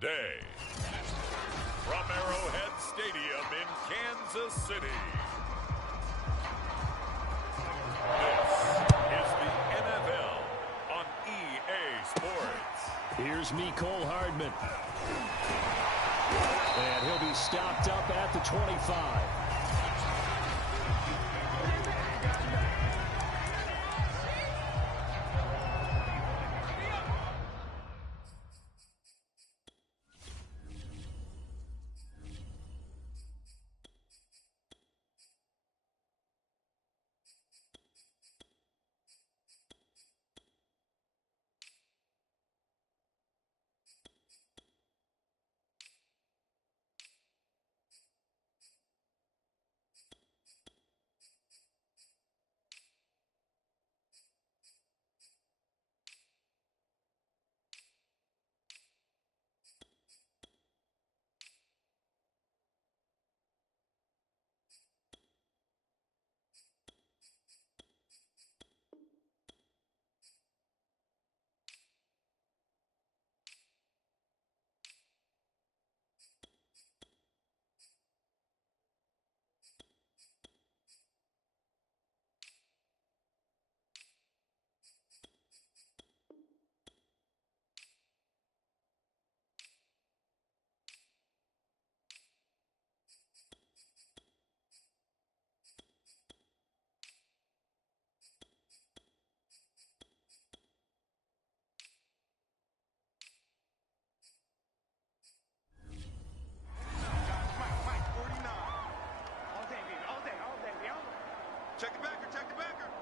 today, from Arrowhead Stadium in Kansas City, this is the NFL on EA Sports. Here's Mecole Hardman. And he'll be stopped up at the 25. Check the backer, check the backer.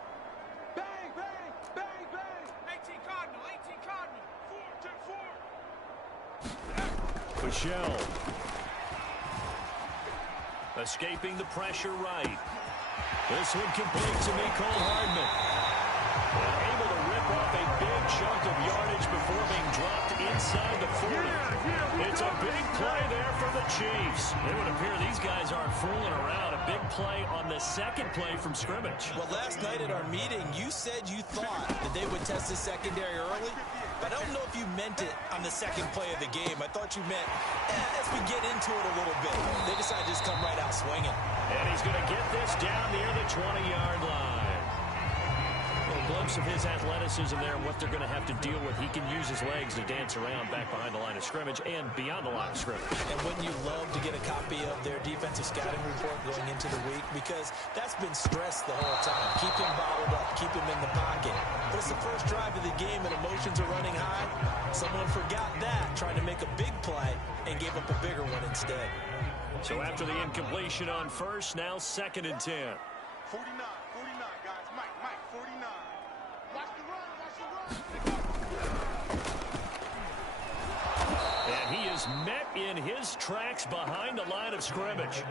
Bang, bang, bang, bang. 18 Cardinal, 18 Cardinal. 4, 10, 4. Michelle. Escaping the pressure right. This one complete to Mecole Hardman. And able to rip off a big chunk of yardage before being dropped inside the 40. It's a big play there for the Chiefs. It would appear these guys aren't fooling around. A big play on the second play from scrimmage. Well, last night at our meeting, you said you thought that they would test the secondary early. But I don't know if you meant it on the second play of the game. I thought you meant, as we get into it a little bit. They decided to just come right out swinging. And he's going to get this down near the 20-yard line. A little glimpse of his athleticism there and what they're going to have to deal with. He can use his legs to dance around back behind the line of scrimmage and beyond the line of scrimmage. And wouldn't you love to get a copy of their defensive scouting report going into the week? Because that's been stressed the whole time. Keep him bottled up. Keep him in the pocket. But it's the first drive of the game and emotions are running high. Someone forgot that, trying to make a big play and gave up a bigger one instead. So after the incompletion on first, now 2nd and 10. 49, guys. Mike, 49. Watch the run, And he is met in his tracks behind the line of scrimmage.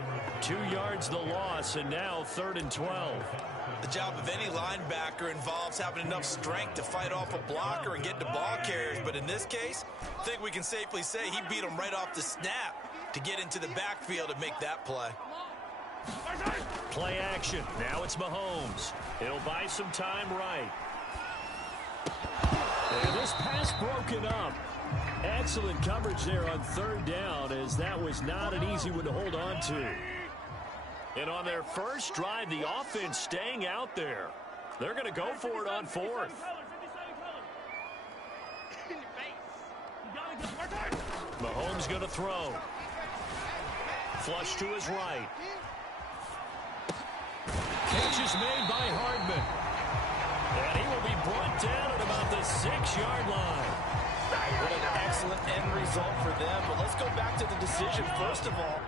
2 yards the loss, and now 3rd and 12. The job of any linebacker involves having enough strength to fight off a blocker and get to ball carriers. But in this case, I think we can safely say he beat him right off the snap to get into the backfield and make that play. Play action. Now it's Mahomes. He'll buy some time right. And this pass broken up. Excellent coverage there on 3rd down, as that was not an easy one to hold on to. And on their first drive, the offense staying out there. They're going to go for it on 4th. Mahomes going to throw. Flush to his right. Catch is made by Hardman. And he will be brought down at about the 6-yard line. What an excellent end result for them. But let's go back to the decision, first of all,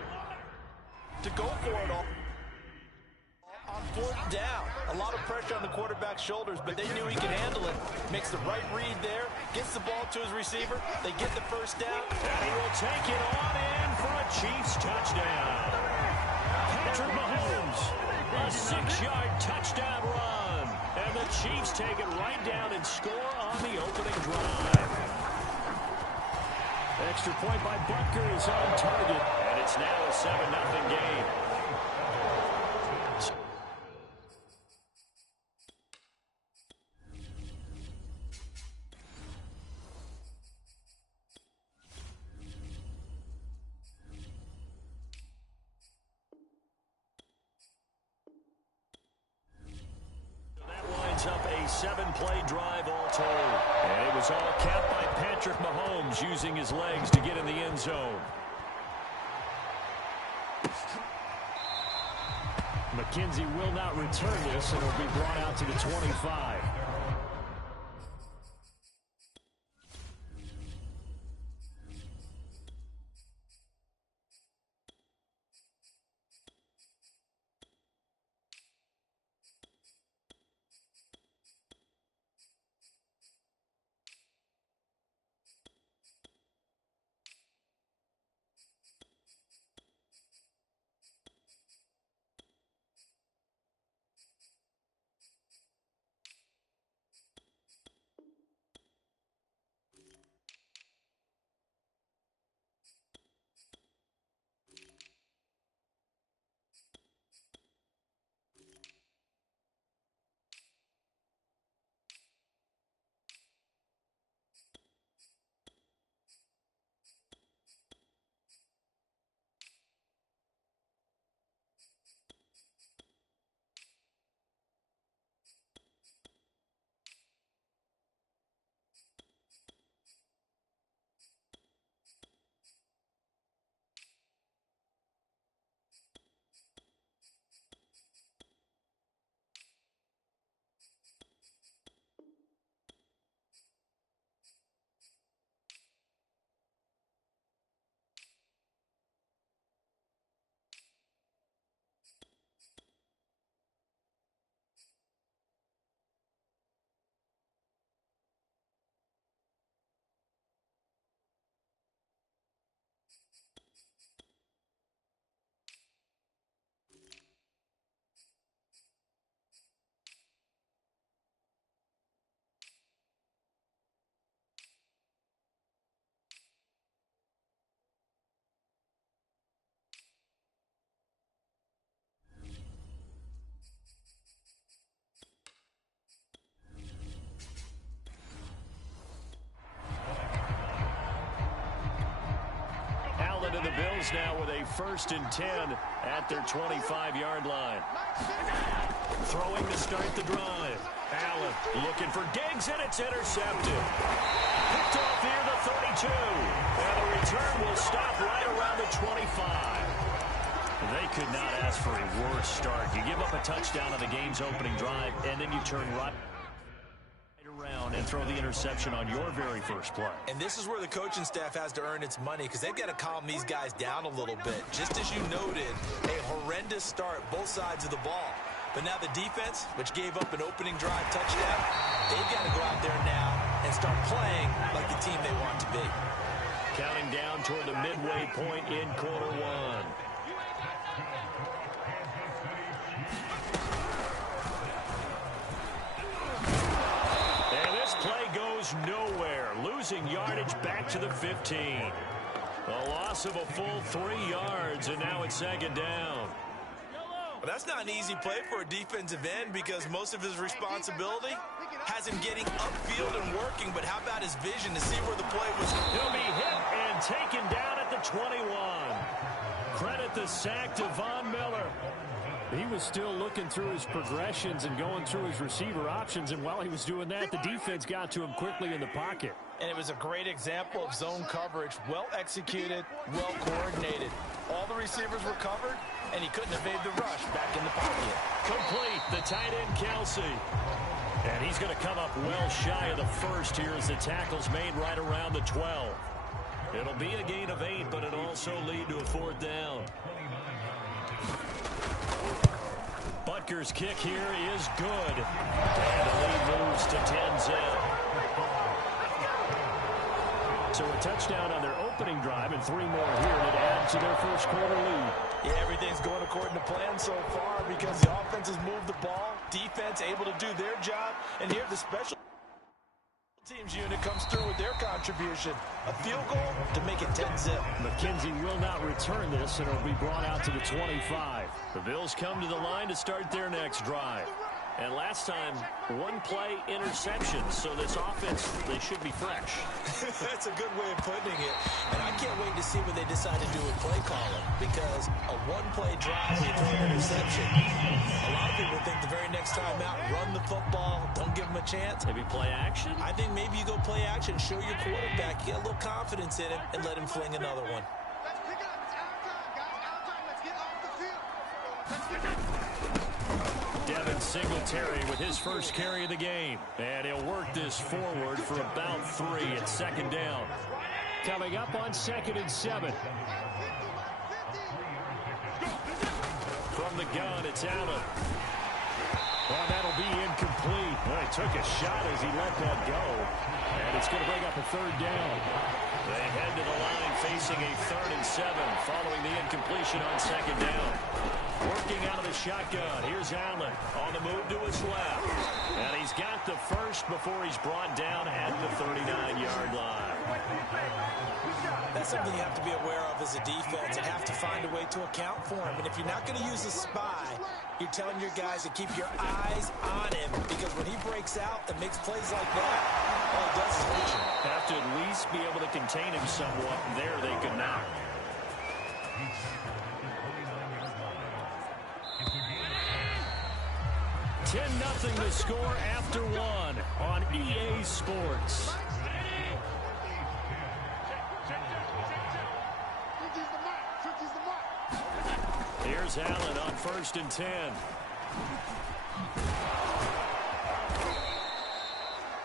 to go for it all. On 4th down, a lot of pressure on the quarterback's shoulders, but they knew he could handle it. Makes the right read there, gets the ball to his receiver, they get the first down. And he will take it on in for a Chiefs touchdown. Patrick Mahomes, a 6-yard touchdown run. And the Chiefs take it right down and score on the opening drive. Extra point by Butker is on target, and it's now a 7-0 game. 7-play drive all told. And it was all capped by Patrick Mahomes using his legs to get in the end zone. McKenzie will not return this, and it will be brought out to the 25. The Bills now with a 1st and 10 at their 25-yard line. Throwing to start the drive. Allen looking for Diggs, and it's intercepted. Picked off near the 32. And the return will stop right around the 25. They could not ask for a worse start. You give up a touchdown on the game's opening drive, and then you turn right around and throw the interception on your very first play. And this is where the coaching staff has to earn its money, because they've got to calm these guys down a little bit. Just as you noted, a horrendous start both sides of the ball. But now the defense, which gave up an opening drive touchdown, they've got to go out there now and start playing like the team they want to be. Counting down toward the midway point in quarter one. Nowhere, losing yardage back to the 15. A loss of a full 3 yards, and now it's 2nd down. Well, that's not an easy play for a defensive end, because most of his responsibility has him getting upfield and working, but how about his vision to see where the play was? He'll be hit and taken down at the 21. Credit the sack to Von Miller. He was still looking through his progressions and going through his receiver options, and while he was doing that, the defense got to him quickly in the pocket. And it was a great example of zone coverage, well executed, well coordinated. All the receivers were covered, and he couldn't evade the rush back in the pocket. Complete, the tight end Kelsey. And he's going to come up well shy of the first here as the tackle's made right around the 12. It'll be a gain of 8, but it'll also lead to a 4th down. Butker's kick here is good. And the lead moves to 10-zip. So a touchdown on their opening drive and 3 more here to add to their first quarter lead. Yeah, everything's going according to plan so far, because the offense has moved the ball, defense able to do their job, and here the special teams unit comes through with their contribution. A field goal to make it 10-zip. McKenzie will not return this, and it'll be brought out to the 25. The Bills come to the line to start their next drive. And last time, one-play interception. So this offense, they should be fresh. That's a good way of putting it. And I can't wait to see what they decide to do with play calling, because a one-play drive with an interception, a lot of people think the very next time out, run the football, don't give them a chance. Maybe play action? I think maybe you go play action, show your quarterback, get a little confidence in him, and let him fling another one. Let's pick it up. It's our time, guys. Our time. Let's get off the field. Let's pick it up. Devin Singletary with his first carry of the game. And he'll work this forward for about 3 at second down. Coming up on 2nd and 7. From the gun, it's Allen. Well, that'll be incomplete. Well, he took a shot as he let that go. And it's going to bring up a 3rd down. They head to the line facing a 3rd and 7 following the incompletion on 2nd down. Working out of the shotgun. Here's Allen on the move to his left. And he's got the first before he's brought down at the 39-yard line. That's something you have to be aware of as a defense and have to find a way to account for him. And if you're not going to use a spy, you're telling your guys to keep your eyes on him, because when he breaks out and makes plays like that, all it does is hurt you. Have to at least be able to contain him somewhat. There they could not. $10-0 the score after 1 on EA Sports. Here's Allen on 1st and 10.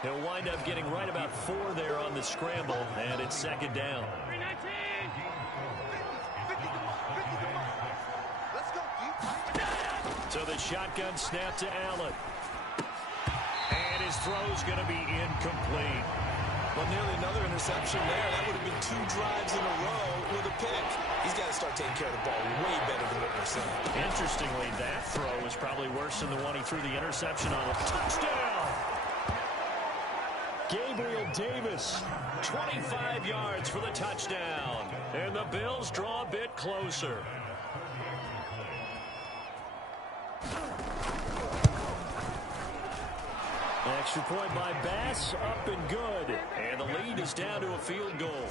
He'll wind up getting right about 4 there on the scramble, and it's 2nd down. So the shotgun snap to Allen. And his throw's going to be incomplete. Well, nearly another interception there. That would have been 2 drives in a row with a pick. He's got to start taking care of the ball way better than what we're seeing. Interestingly, that throw was probably worse than the one he threw the interception on. Touchdown! Gabriel Davis, 25 yards for the touchdown. And the Bills draw a bit closer. Extra point by Bass, up and good. And the lead is down to a field goal.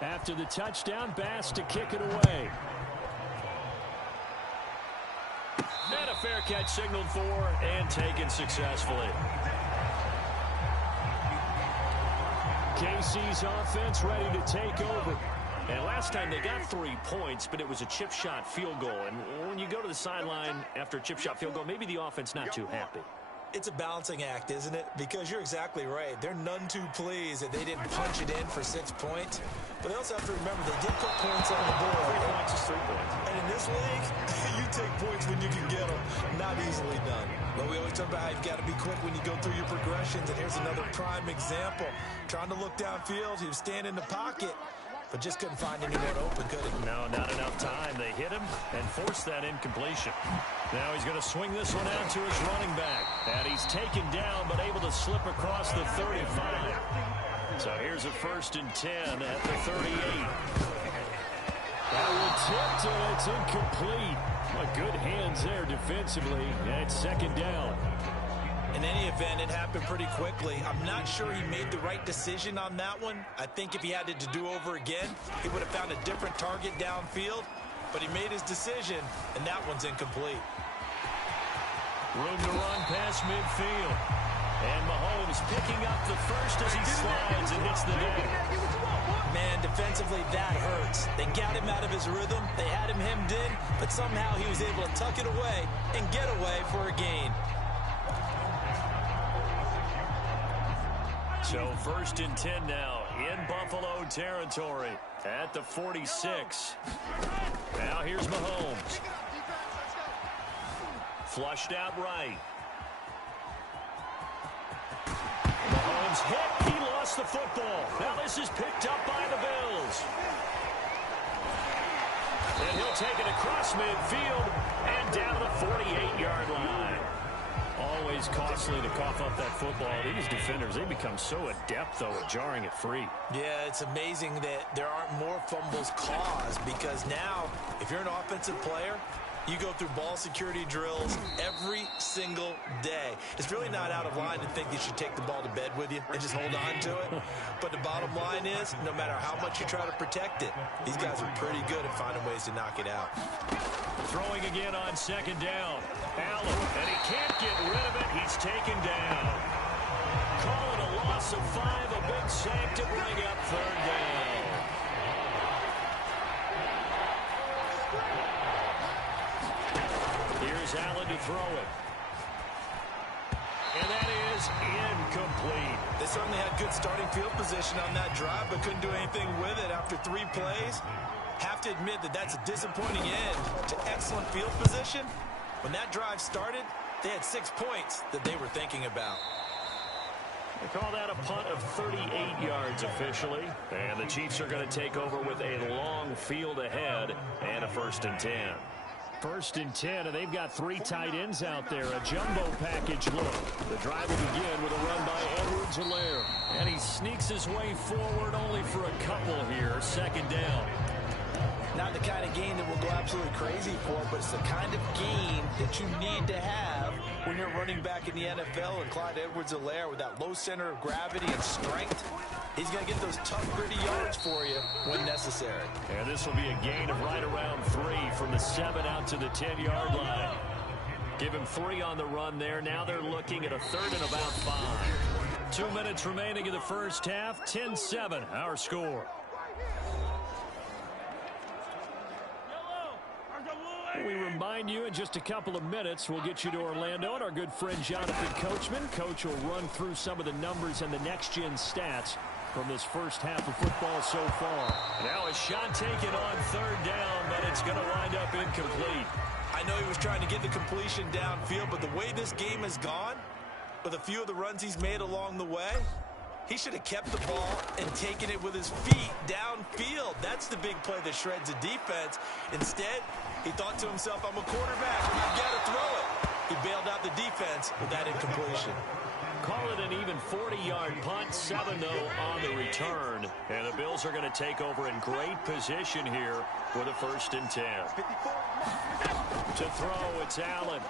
After the touchdown, Bass to kick it away. And a fair catch signaled for and taken successfully. KC's offense ready to take over. And last time they got 3 points, but it was a chip shot field goal. And when you go to the sideline after a chip shot field goal, maybe the offense not too happy. It's a balancing act, isn't it? Because you're exactly right. They're none too pleased that they didn't punch it in for 6 points. But they also have to remember they did put points on the board. 3 points is 3 points. And in this league, you take points when you can get them. Not easily done. But we always talk about how you've got to be quick when you go through your progressions. And here's another prime example. Trying to look downfield, he was standing in the pocket, but just couldn't find anyone open, could he? No, not enough time. They hit him and forced that incompletion. Now he's going to swing this one out to his running back. And he's taken down, but able to slip across the 35. So here's a 1st and 10 at the 38. That one tipped, and it's incomplete. Well, good hands there defensively, and it's 2nd down. In any event, it happened pretty quickly. I'm not sure he made the right decision on that one. I think if he had it to do over again, he would have found a different target downfield. But he made his decision, and that one's incomplete. Room to run past midfield. And Mahomes picking up the first as he slides and hits the net. Man, defensively, that hurts. They got him out of his rhythm. They had him hemmed in, but somehow he was able to tuck it away and get away for a gain. So 1st and 10 now in Buffalo territory at the 46. Now here's Mahomes. Flushed out right. Mahomes hit. He lost the football. Now this is picked up by the Bills. And he'll take it across midfield and down to the 48-yard line. Always costly to cough up that football. These defenders, they become so adept, though, at jarring it free. Yeah, it's amazing that there aren't more fumbles caused, because now, if you're an offensive player, You go through ball security drills every single day. It's really not out of line to think you should take the ball to bed with you and just hold on to it. But the bottom line is, no matter how much you try to protect it, these guys are pretty good at finding ways to knock it out. Throwing again on second down. Allen, and he can't get rid of it. He's taken down. Call it a loss of 5, a big sack to bring up third down. Here's Allen to throw it. And that is incomplete. They certainly had good starting field position on that drive, but couldn't do anything with it after 3 plays. Have to admit that that's a disappointing end to excellent field position. When that drive started, they had 6 points that they were thinking about. They call that a punt of 38 yards officially. And the Chiefs are going to take over with a long field ahead and a 1st and 10. 1st and 10, and they've got 3 tight ends out there. A jumbo package look. The drive will begin with a run by Edwards-Helaire. And he sneaks his way forward only for a couple here. 2nd down. Not the kind of game that we'll go absolutely crazy for, but it's the kind of game that you need to have when you're running back in the NFL. And Clyde Edwards-Helaire, with that low center of gravity and strength, he's going to get those tough, gritty yards for you when necessary. And this will be a gain of right around 3 from the 7 out to the 10-yard line. Give him 3 on the run there. Now they're looking at a 3rd and about 5. 2 minutes remaining in the first half. 10-7, our score. We remind you in just a couple of minutes we'll get you to Orlando and our good friend Jonathan Coachman. Coach will run through some of the numbers and the next-gen stats from this first half of football so far. Now a shot taken on 3rd down, but it's going to wind up incomplete. I know he was trying to get the completion downfield, but the way this game has gone, with a few of the runs he's made along the way, he should have kept the ball and taken it with his feet downfield. That's the big play that shreds the defense. Instead, he thought to himself, I'm a quarterback, and I've got to throw it. He bailed out the defense with that incompletion. Call it an even 40-yard punt, 7-0 on the return. And the Bills are going to take over in great position here with a 1st and 10. To throw, it's Allen.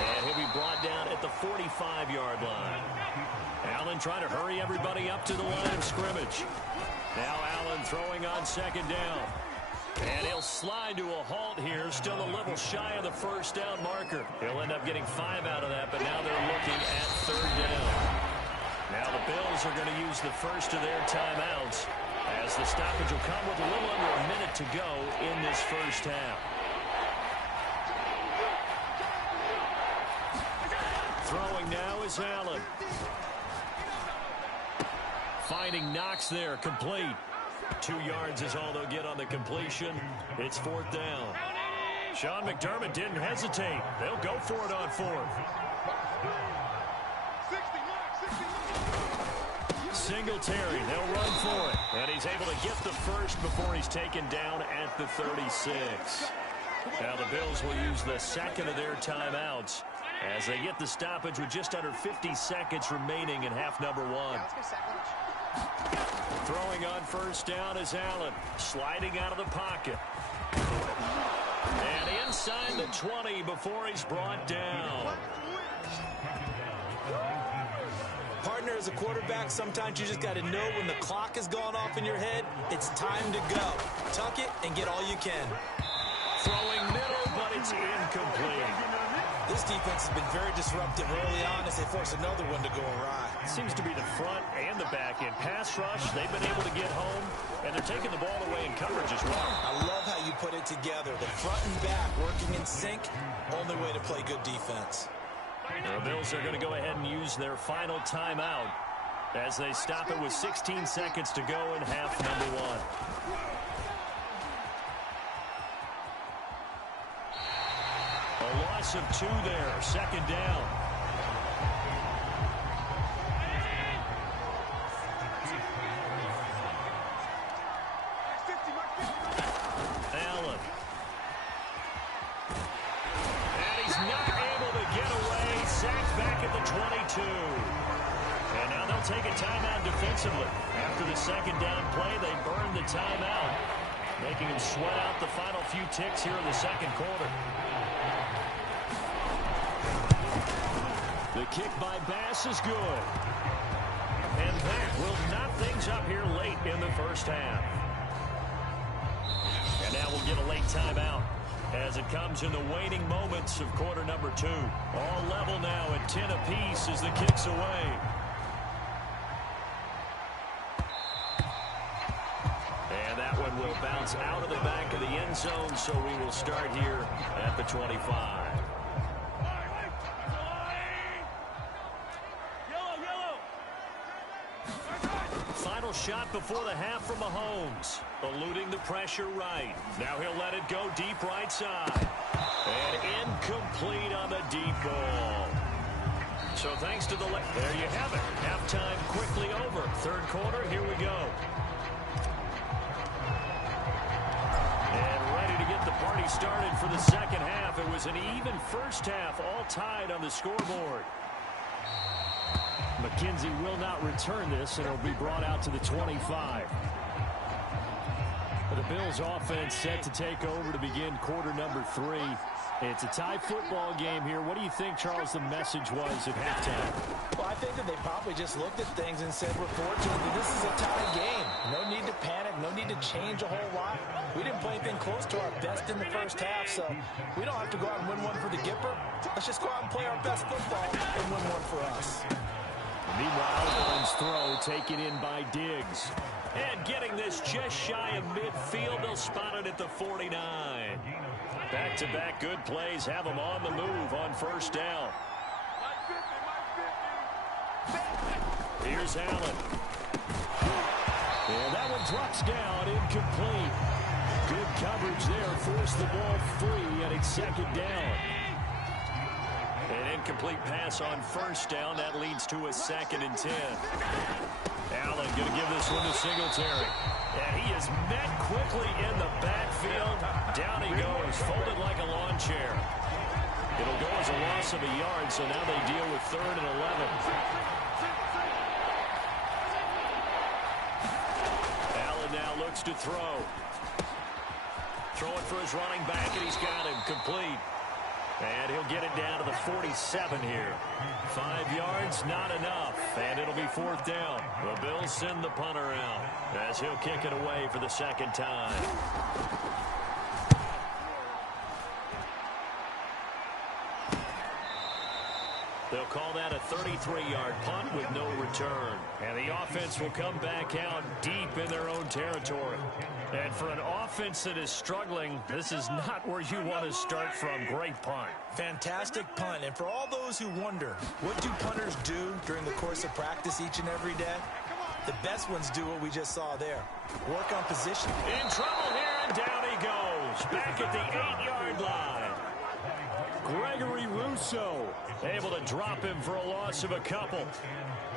And he'll be brought down at the 45-yard line. Allen trying to hurry everybody up to the line of scrimmage. Now Allen throwing on 2nd down. And he'll slide to a halt here, still a little shy of the 1st down marker. He'll end up getting 5 out of that, but now they're looking at 3rd down. Now the Bills are going to use the first of their timeouts as the stoppage will come with a little under a minute to go in this first half. Throwing now is Allen. Finding Knox there, complete. 2 yards is all they'll get on the completion. It's 4th down. Sean McDermott didn't hesitate. They'll go for it on 4th. Singletary, they'll run for it. And he's able to get the first before he's taken down at the 36. Now the Bills will use the 2nd of their timeouts as they get the stoppage with just under 50 seconds remaining in half number 1. Throwing on 1st down is Allen, sliding out of the pocket. And inside the 20 before he's brought down. Partner, as a quarterback, sometimes you just got to know when the clock has gone off in your head, it's time to go. Tuck it and get all you can. Throwing middle, but it's incomplete. This defense has been very disruptive early on as they force another one to go awry. It seems to be the front and the back end. Pass rush, they've been able to get home, and they're taking the ball away in coverage as well. I love how you put it together. The front and back working in sync, only way to play good defense. The Bills are going to go ahead and use their final timeout as they stop it with 16 seconds to go in half number 1. A loss of 2 there, 2nd down. Allen. And he's not able to get away. Sacked back at the 22. And now they'll take a timeout defensively. After the 2nd down play, they burn the timeout. making him sweat out the final few ticks here in the second quarter. The kick by Bass is good. And that will knot things up here late in the first half. And now we'll get a late timeout as it comes in the waning moments of quarter number 2. All level now at 10 apiece as the kick's away. And that one will bounce out of the back of the end zone, so we will start here at the 25. Final shot before the half from Mahomes. Eluding the pressure right. Now he'll let it go deep right side. And incomplete on the deep ball. So thanks to the there you have it. Halftime quickly over. Third quarter, here we go. And ready to get the party started for the second half. It was an even first half, all tied on the scoreboard. McKenzie will not return this, and it'll be brought out to the 25. The Bills offense set to take over to begin quarter number 3. It's a tie football game here. What do you think, Charles, the message was at halftime? Well, I think that they probably just looked at things and said, we're fortunate that this is a tie game. No need to panic. No need to change a whole lot. We didn't play anything close to our best in the first half, so we don't have to go out and win one for the Gipper. Let's just go out and play our best football and win one for us. Meanwhile, Allen's throw taken in by Diggs. And getting this just shy of midfield, they'll spot it at the 49. Back-to-back good plays have them on the move on first down. Here's Allen. And that one drops down, incomplete. Good coverage there, forced the ball free, and it's second down. An incomplete pass on first down. That leads to a 2nd and 10. Allen going to give this one to Singletary. And he is met quickly in the backfield. Down he goes, folded like a lawn chair. It'll go as a loss of a yard, so now they deal with 3rd and 11. Allen now looks to throw. Throwing for his running back, and he's got him complete. And he'll get it down to the 47 here. 5 yards, not enough. And it'll be 4th down. The Bills send the punter out as he'll kick it away for the second time. They'll call that a 33-yard punt with no return. And the offense will come back out deep in their own territory. And for an offense that is struggling, this is not where you want to start from. Great punt. Fantastic punt. And for all those who wonder, what do punters do during the course of practice each and every day? The best ones do what we just saw there. Work on position. In trouble here, and down he goes. Back at the 8-yard line. Gregory Rousseau able to drop him for a loss of a couple.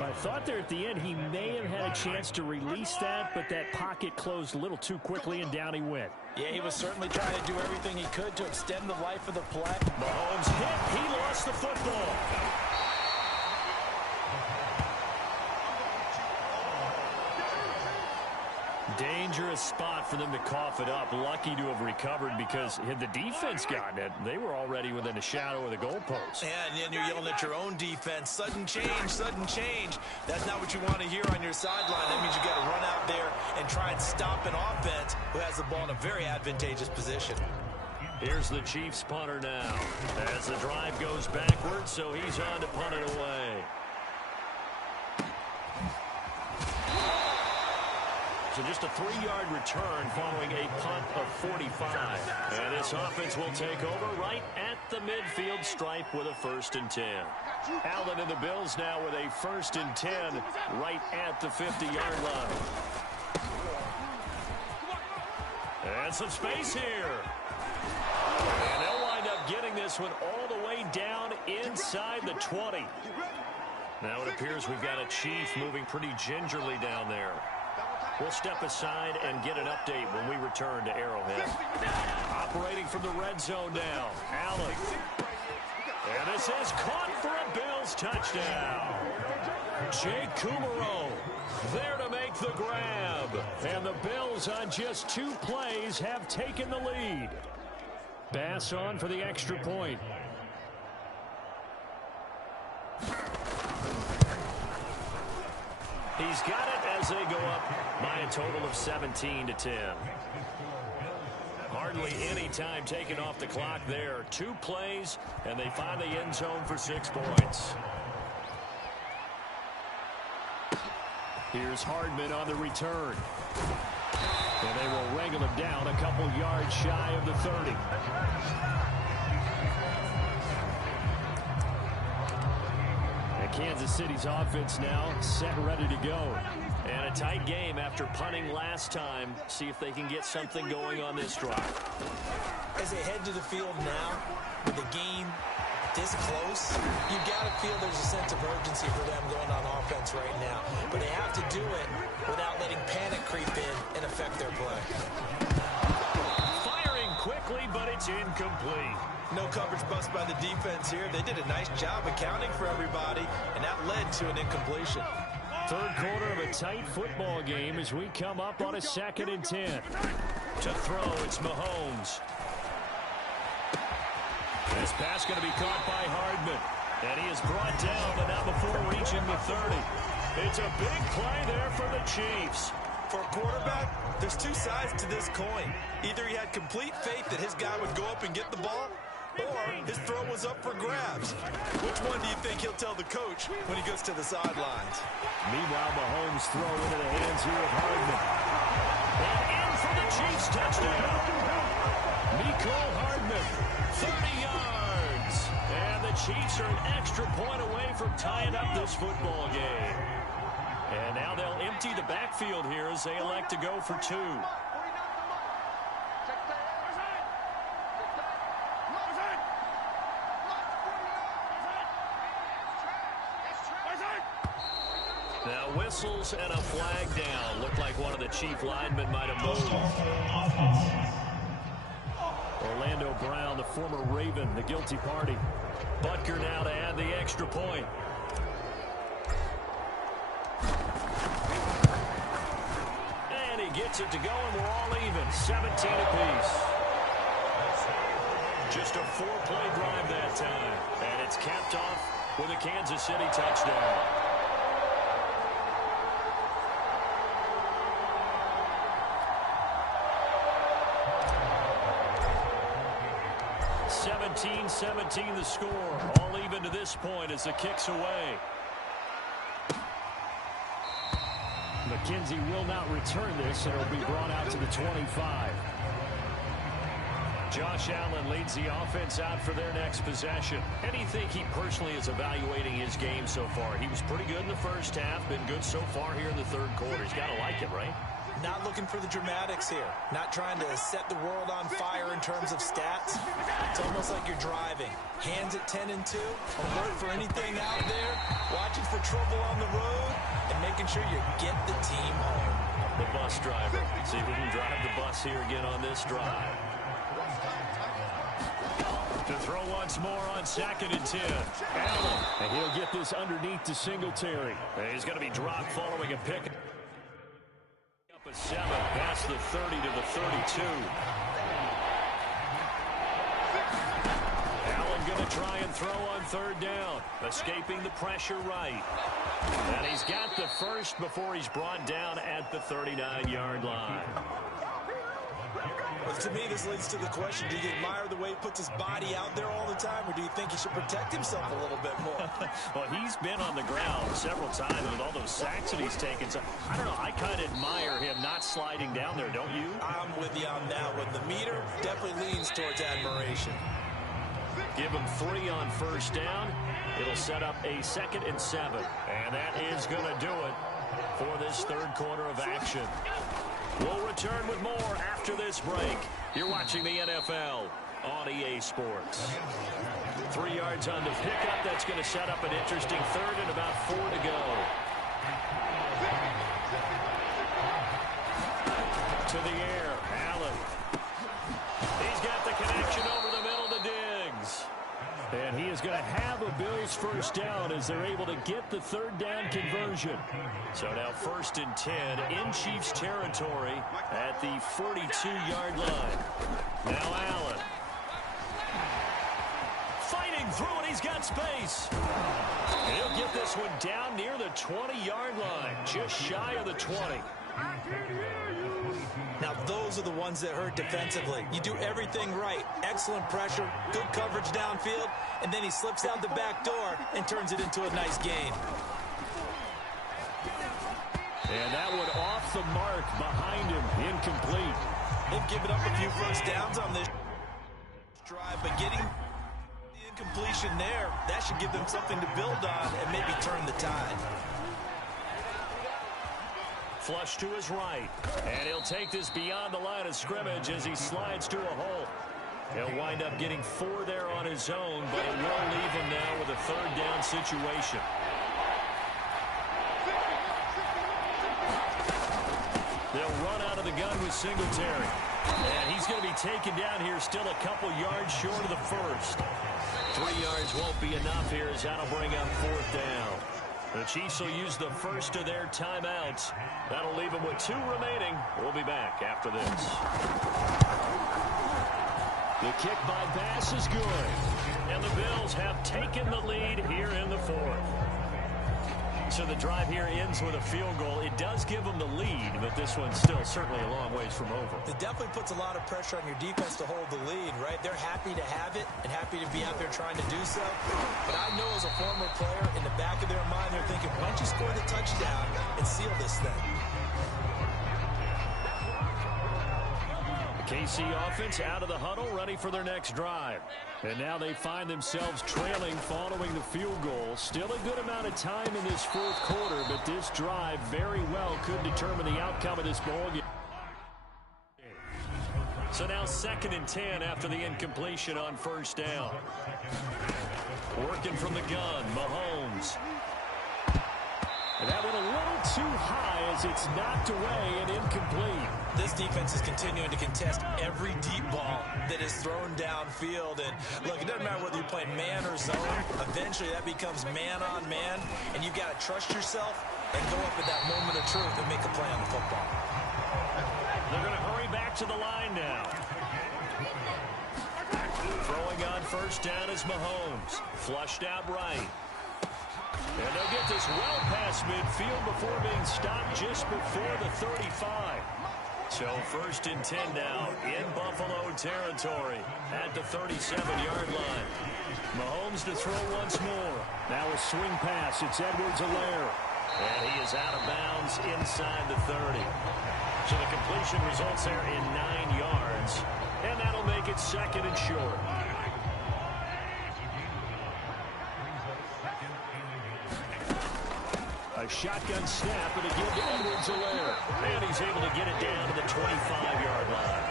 I thought there at the end he may have had a chance to release that, but that pocket closed a little too quickly, and down he went. Yeah, he was certainly trying to do everything he could to extend the life of the play. Mahomes hit. He lost the football. Dangerous spot for them to cough it up. Lucky to have recovered, because had the defense gotten it, they were already within a shadow of the goalpost. Yeah, and then you're yelling at your own defense. Sudden change, sudden change. That's not what you want to hear on your sideline. That means you got to run out there and try and stop an offense who has the ball in a very advantageous position. Here's the Chiefs punter now as the drive goes backwards, so he's on to punt it away. So just a 3-yard return following a punt of 45. And this offense will take over right at the midfield stripe with a 1st and 10. Allen and the Bills now with a 1st and 10 right at the 50-yard line. And some space here. And they'll wind up getting this one all the way down inside the 20. Now it appears we've got a Chief moving pretty gingerly down there. We'll step aside and get an update when we return to Arrowhead. Operating from the red zone now, Allen. And this is caught for a Bills touchdown. Jake Kumaro there to make make the grab. And the Bills on just 2 plays have taken the lead. Pass on for the extra point. He's got it as they go up by a total of 17-10. Hardly any time taken off the clock there. 2 plays, and they find the end zone for 6 points. Here's Hardman on the return. And they will wrangle him down a couple yards shy of the 30. And Kansas City's offense now set and ready to go. And a tight game after punting last time. See if they can get something going on this drive. As they head to the field now, with the game this close, you've got to feel there's a sense of urgency for them going on offense right now. But they have to do it without letting panic creep in and affect their play. Firing quickly, but it's incomplete. No coverage bust by the defense here. They did a nice job accounting for everybody, and that led to an incompletion. Third quarter of a tight football game as we come up on a 2nd and 10. To throw, it's Mahomes. This pass going to be caught by Hardman. And he is brought down, but not before reaching the 30. It's a big play there for the Chiefs. For a quarterback, there's 2 sides to this coin. Either he had complete faith that his guy would go up and get the ball, or his throw was up for grabs. Which one do you think he'll tell the coach when he goes to the sidelines? Meanwhile, Mahomes throw into the hands here of Hardman. And in for the Chiefs touchdown. Mecole Hardman, 30 yards. And the Chiefs are an extra point away from tying up this football game. And now they'll empty the backfield here as they elect to go for 2. Now whistles and a flag down. Looked like one of the Chief linemen might have moved. Orlando Brown, the former Raven, the guilty party. Butker now to add the extra point. And he gets it to go, and we're all even. 17 apiece. Just a 4-play drive that time. And it's capped off with a Kansas City touchdown. (17-17) the score. All even to this point as the kick's away. McKenzie will not return this, and it'll be brought out to the 25. Josh Allen leads the offense out for their next possession. And you think he personally is evaluating his game so far? He was pretty good in the first half, been good so far here in the third quarter. He's got to like it, right? Not looking for the dramatics here. Not trying to set the world on fire in terms of stats. It's almost like you're driving. Hands at 10 and 2. Alert for anything out there. Watching for trouble on the road. And making sure you get the team home. The bus driver. See if we can drive the bus here again on this drive. To throw once more on 2nd and 10. Allen. And he'll get this underneath to Singletary. And he's going to be dropped following a pick. Up a 7 past the 30 to the 32. Allen going to try and throw on 3rd down. Escaping the pressure right. And he's got the first before he's brought down at the 39-yard line. Well, to me, this leads to the question, do you admire the way he puts his body out there all the time, or do you think he should protect himself a little bit more? Well, he's been on the ground several times with all those sacks that he's taken. So, I don't know, I kind of admire him not sliding down there, don't you? I'm with you on that one. The meter definitely leans towards admiration. Give him 3 on 1st down. It'll set up a 2nd and 7. And that is going to do it for this third quarter of action. We'll return with more after this break. You're watching the NFL on EA Sports. 3 yards on the pickup. That's going to set up an interesting 3rd and about 4 to go. To the air, Allen. He's got the connection over the middle to Diggs. And he is going to have a Bills first down as they're able to get the third down conversion. So now 1st and 10 in Chiefs territory at the 42-yard line. Now Allen. Fighting through, and he's got space. He'll get this one down near the 20-yard line, just shy of the 20. Now, those are the ones that hurt defensively. You do everything right. Excellent pressure, good coverage downfield, and then he slips out the back door and turns it into a nice gain. And that one off the mark behind him, incomplete. They've given up a few first downs on this drive, but getting the incompletion there, that should give them something to build on and maybe turn the tide. Flush to his right, and he'll take this beyond the line of scrimmage as he slides to a hole. He'll wind up getting 4 there on his own, but it will leave him now with a third down situation. They'll run out of the gun with Singletary. And he's going to be taken down here, still a couple yards short of the first. 3 yards won't be enough here as that'll bring up 4th down. The Chiefs will use the first of their timeouts. That'll leave them with 2 remaining. We'll be back after this. The kick by Bass is good. And the Bills have taken the lead here in the 4th. So the drive here ends with a field goal. It does give them the lead, but this one's still certainly a long ways from over. It definitely puts a lot of pressure on your defense to hold the lead, right? They're happy to have it and happy to be out there trying to do so. But I know as a former player, in the back of their mind, they're thinking, why don't you score the touchdown and seal this thing? KC offense out of the huddle, ready for their next drive. And now they find themselves trailing following the field goal. Still a good amount of time in this 4th quarter, but this drive very well could determine the outcome of this ball game. So now 2nd and 10 after the incompletion on 1st down. Working from the gun, Mahomes. And that went a little too high as it's knocked away and incomplete. This defense is continuing to contest every deep ball that is thrown downfield. And look, it doesn't matter whether you're playing man or zone. Eventually that becomes man on man, and you've got to trust yourself and go up at that moment of truth and make a play on the football. They're going to hurry back to the line now. Throwing on 1st down is Mahomes. Flushed out right. And they'll get this well past midfield before being stopped just before the 35. So 1st and 10 now in Buffalo territory at the 37-yard line. Mahomes to throw once more. Now a swing pass. It's Edwards-Helaire. And he is out of bounds inside the 30. So the completion results there in 9 yards. And that'll make it 2nd and short. A shotgun snap and a give to Edwards-Helaire. And he's able to get it down to the 25-yard line.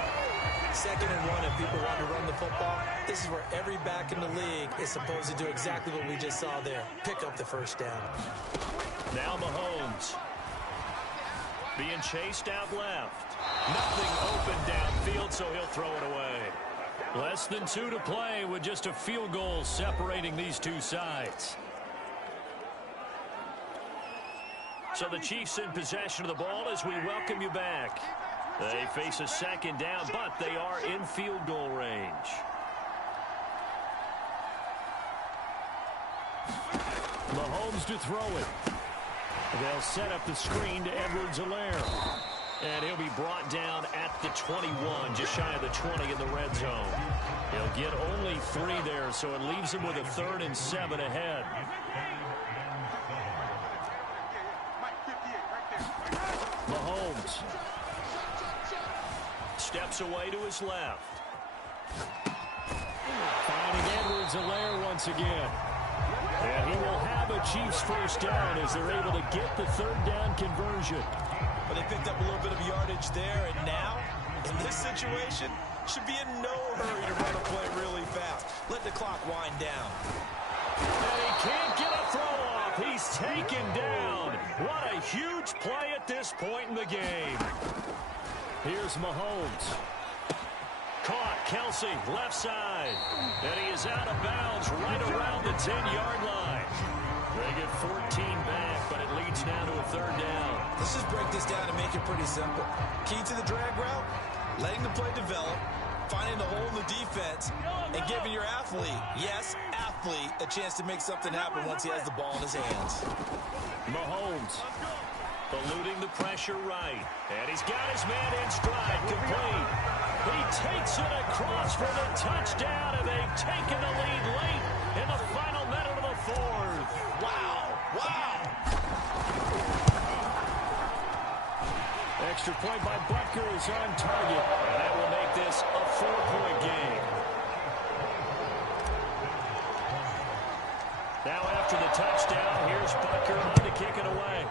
2nd and 1 if people want to run the football. This is where every back in the league is supposed to do exactly what we just saw there. Pick up the 1st down. Now Mahomes. Being chased out left. Nothing open downfield, so he'll throw it away. Less than 2 to play with just a field goal separating these two sides. So the Chiefs in possession of the ball as we welcome you back. They face a 2nd down, but they are in field goal range. Mahomes to throw it. They'll set up the screen to Edwards-Helaire. And he'll be brought down at the 21, just shy of the 20 in the red zone. He'll get only 3 there, so it leaves him with a 3rd and 7 ahead. Mahomes steps away to his left. Finding Edwards-Helaire once again. And he will have a Chiefs first down as they're able to get the 3rd down conversion. But they picked up a little bit of yardage there, and now, in this situation, should be in no hurry to run a play really fast. Let the clock wind down. And he can't get a throw off. He's taken down. What a huge play at this point in the game. Here's Mahomes. caught. Kelsey, left side. And he is out of bounds right around the 10-yard line. They get 14 back, but it leads now to a third down. Let's just break this down and make it pretty simple. Key to the drag route, letting the play develop, finding the hole in the defense, and giving your athlete, yes, athlete, a chance to make something happen once he has the ball in his hands. Mahomes eluding the pressure right. And he's got his man in stride, complete. He takes it across for the touchdown, and they've taken the lead late in the final minute of the fourth. Wow, wow. Extra point by Butker is on target, and that will make this a 4-point game. Now after the touchdown, here's Butker on to kick it away.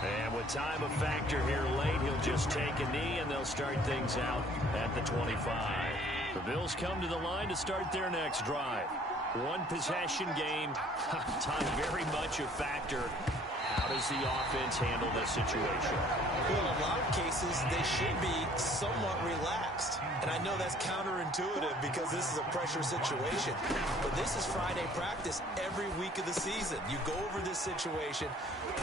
And with time a factor here late, he'll just take a knee, and they'll start things out at the 25. The Bills come to the line to start their next drive. One possession game, time very much a factor. How does the offense handle this situation? Well, in a lot of cases, they should be somewhat relaxed. And I know that's counterintuitive because this is a pressure situation. But this is Friday practice every week of the season. You go over this situation,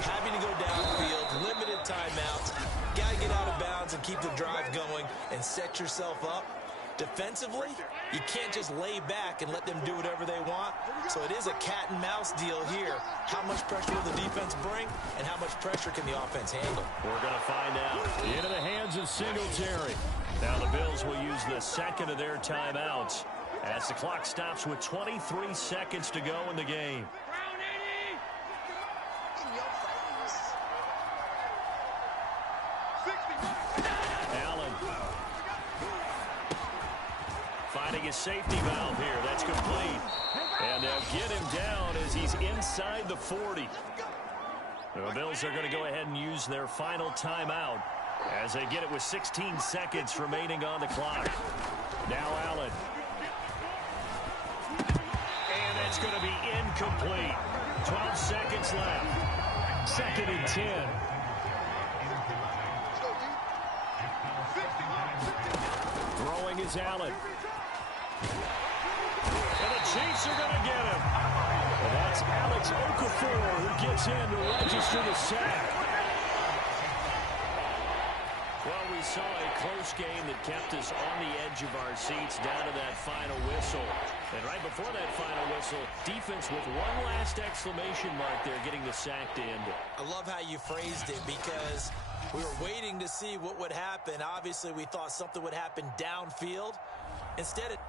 having to go downfield, limited timeouts, got to get out of bounds and keep the drive going and set yourself up. Defensively, you can't just lay back and let them do whatever they want. So it is a cat and mouse deal here. How much pressure will the defense bring, and how much pressure can the offense handle? We're going to find out. Into the hands of Singletary. Now the Bills will use the second of their timeouts as the clock stops with 23 seconds to go in the game. Finding a safety valve here. That's complete. And they'll get him down as he's inside the 40. The Bills are going to go ahead and use their final timeout as they get it with 16 seconds remaining on the clock. Now Allen. And that's going to be incomplete. 12 seconds left. Second and 10. Throwing is Allen. And the Chiefs are going to get him. And that's Alex Okafor who gets in to register the sack. Well, we saw a close game that kept us on the edge of our seats down to that final whistle. And right before that final whistle, defense with one last exclamation mark there, getting the sack to end it. I love how you phrased it because we were waiting to see what would happen. Obviously, we thought something would happen downfield. Instead, it